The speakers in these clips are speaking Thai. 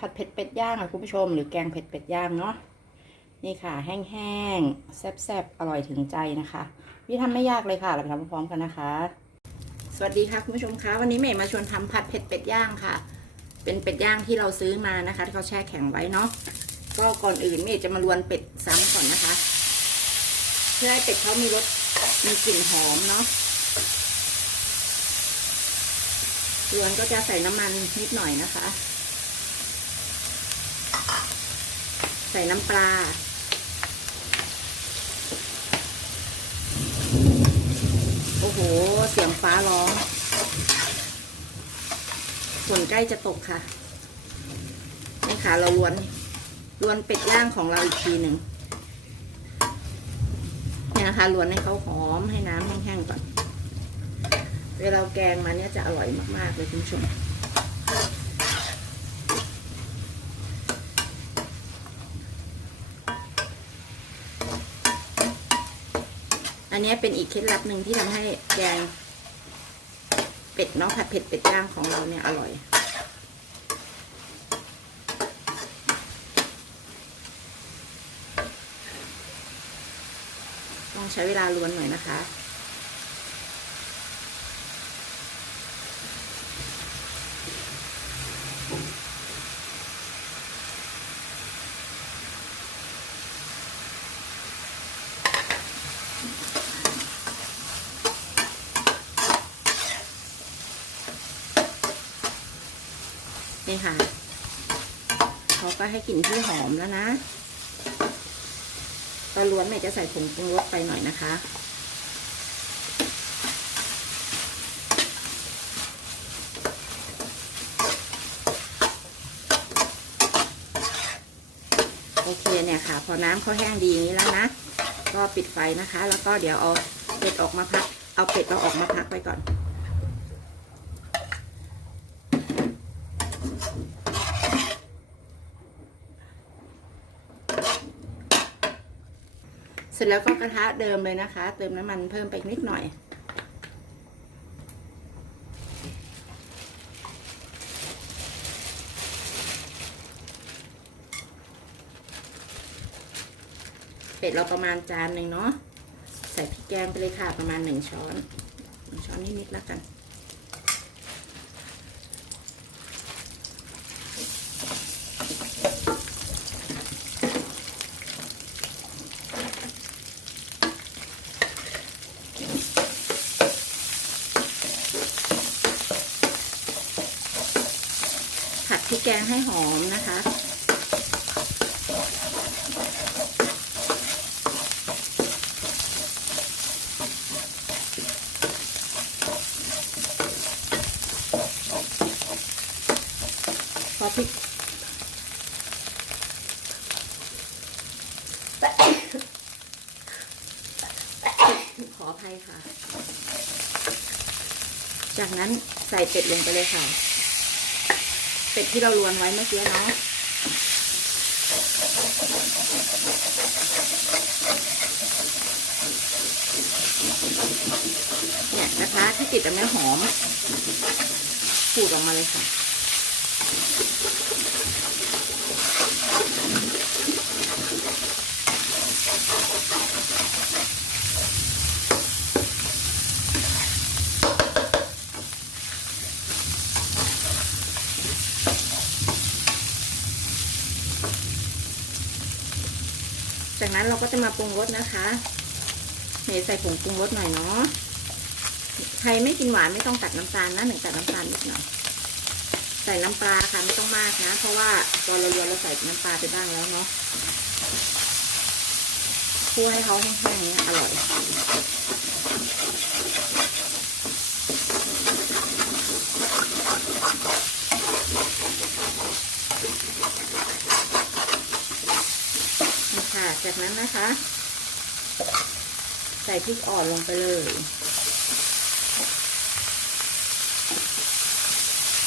ผัดเผ็ดเป็ดย่างค่ะคุณผู้ชม หรือแกงเผ็ดเป็ดย่างเนาะนี่ค่ะ แห้งๆแซ่บๆอร่อยถึงใจนะคะวิธีทำไม่ยากเลยค่ะ เราไปทำพร้อมกันนะคะ สวัสดีค่ะคุณผู้ชมคะวันนี้เมย์มาชวนทำผัดเผ็ดเป็ดย่างค่ะ เป็นเป็ดย่างที่เราซื้อมานะคะที่เขาแช่แข็งไว้เนาะก็ก่อนอื่นเมย์จะมาลวนเป็ดซ้ำก่อนนะคะ เพื่อให้เป็ดเขามีรสมีกลิ่นหอมเนาะลวนก็จะใส่น้ำมันนิดหน่อยนะคะ ใส่น้ำปลา โอ้โห เสียงฟ้าร้องฝนใกล้จะตกค่ะนี่ค่ะ เราลวนลวนเป็ดย่างของเราอีกทีหนึ่งเนี่ยนะคะลวนให้เขาหอมให้น้ำแห้งๆก่อน เวลาแกงมาเนี่ยจะอร่อยมากๆเลยคุณผู้ชม นนี้เป็นอีกเคล็ดลับหนึ่งที่ทำให้แกงเป็ดเนาะผัดเผ็ดเป็ดย่างของเราเนี่ยอร่อยต้องใช้เวลาลวนหน่อยนะคะ นี่ค่ะเขาก็ให้กลิ่นที่หอมแล้วนะตอนล้วนแม่จะใส่ผงปรุงรสไปหน่อยนะคะ โอเคเนี่ยค่ะ พอน้ำเขาแห้งดีอย่างนี้แล้วนะ ก็ปิดไฟนะคะ แล้วก็เดี๋ยวเอาเป็ดออกมาพัก เอาเป็ดเราออกมาพักไว้ก่อน ร็จแล้วก็กระทะเดิมเลยนะคะ เติมน้ำมันเพิ่มไปนิดหน่อย เป็ดเราประมาณจานหนึ่งเนาะใส่พริกแกงไปเลยค่ะประมาณหนึ่งช้อนหนึ่งช้อนนิดๆแล้วกัน พริกแกงให้หอมนะคะพอพริกขออภัยค่ะ จากนั้นใส่เป็ดลงไปเลยค่ะ เป็ดที่เราลวนไว้เมื่อกี้เนาะเนี่ยนะคะที่ติดแต่ไม่หอมขูดออกมาเลยค่ะ จากนั้นเราก็จะมาปรุงรสนะคะเนยใส่ผงปรุงรสหน่อยเนาะ ใครไม่กินหวานไม่ต้องตัดน้ำตาลนะหนึ่งตัดน้ำตาลนิดหน่อย ใส่น้ำปลาค่ะไม่ต้องมากนะ เพราะว่าตอนเราโยนเราใส่น้ำปลาไปบ้างแล้วเนาะคั่วให้เขาแห้งๆนี้อร่อย นี่ค่ะ จากนั้นนะคะ ใส่พริกอ่อนลงไปเลย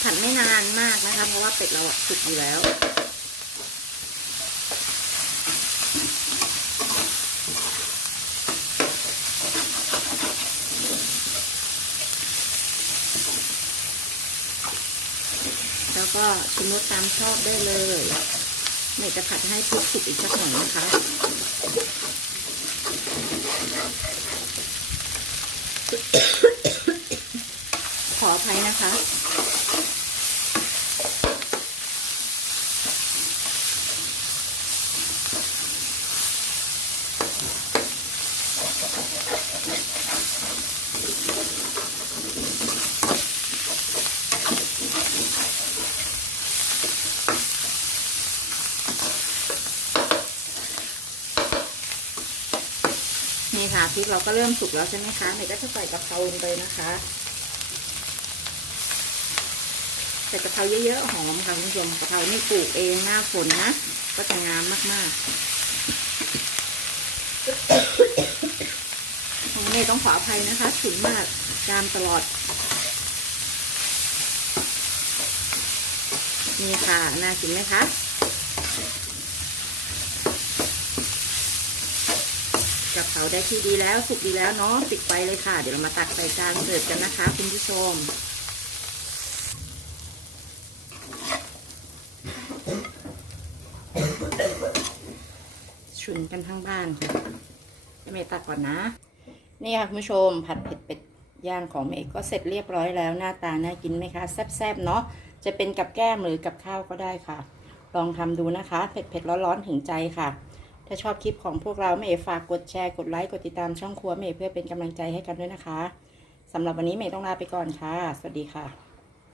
ผัดไม่นานมากนะคะ เพราะว่าเป็ดเราสุกอยู่แล้วแล้วก็ชิมรสตามชอบได้เลย เมย์จะผัดให้พริกสุกอีกสักหน่อยนะคะขออภัยนะคะ พริกเราก็เริ่มสุกแล้วใช่ไหมคะเมย์ก็จะใส่กะเพราลงไปนะคะใส่กะเพราเยอะๆหอมค่ะคุณผู้ชมกะเพรานี่ปลูกเองหน้าฝนนะก็จะงามมากๆของเมย์ต้องขออภัยนะคะถึงมากจามตลอดนี่ค่ะน่ากินไหมคะ กับเขาได้ที่ดีแล้วสุกดีแล้วเนาะปิดไฟเลยค่ะ เดี๋ยวเรามาตักใส่จานเสิร์ฟกันนะคะ คุณผู้ชมชุนกันทั้งบ้านค่ะเมตักก่อนนะ นี่ค่ะคุณผู้ชมผัดเผ็ดเป็ดย่างของเมย์ก็เสร็จเรียบร้อยแล้วหน้าตาน่ากินไหมคะแซ่บๆเนาะจะเป็นกับแก้มหรือกับข้าวก็ได้ค่ะ ลองทำดูนะคะ เผ็ดๆร้อนๆถึงใจค่ะ ถ้าชอบคลิปของพวกเราเมย์ฝากกดแชร์กดไลค์กดติดตามช่องครัวเมย์เพื่อเป็นกำลังใจให้กันด้วยนะคะสำหรับวันนี้เมย์ต้องลาไปก่อนค่ะ สวัสดีค่ะ